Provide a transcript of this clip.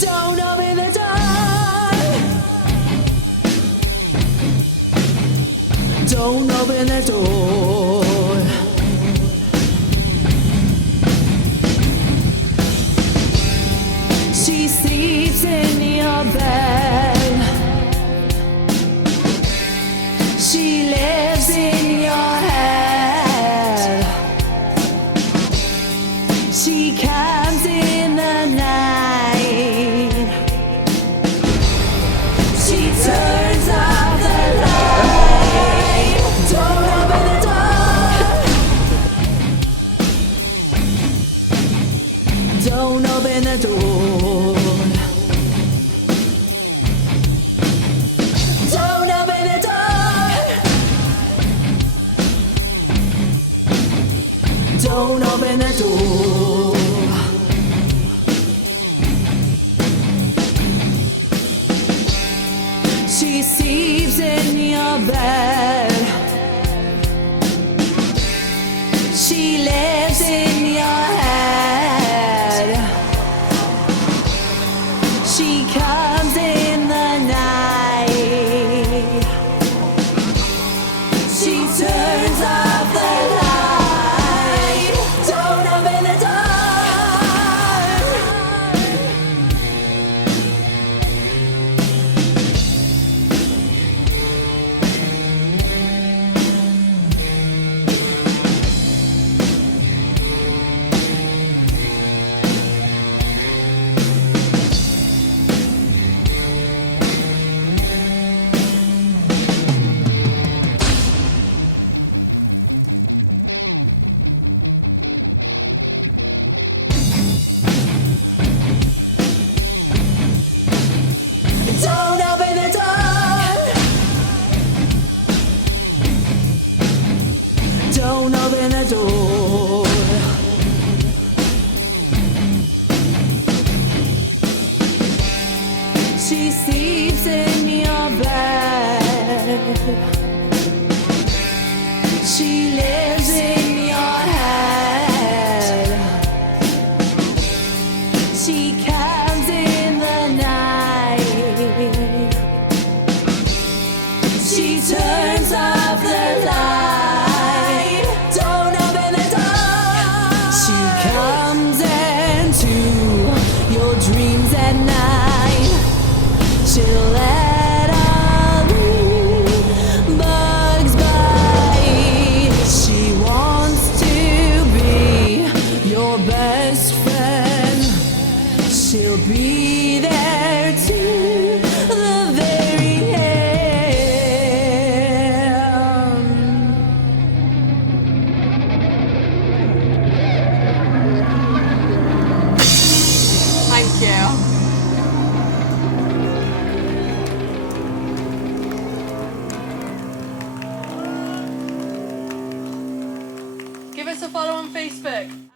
Don't open the door. Don't open the door. She sleeps in your bed. She lives in your head. She comes in the night. She turns off the light. Don't open the door. Don't open the door. Don't open the door. Don't open the door. She sleeps in your bed. She lives in your head. She comes in the night. She turns off the light. Don't open the door. Don't open the door. Don't open the door. She sleeps in your bed. She lives in your head. She comes in the night. She turns off the light. Don't open the door. She comes into your dreams at night. She'll let all the bugs bite. She wants to be your best friend. She'll be there to the very end. Thank you. Give us a follow on Facebook.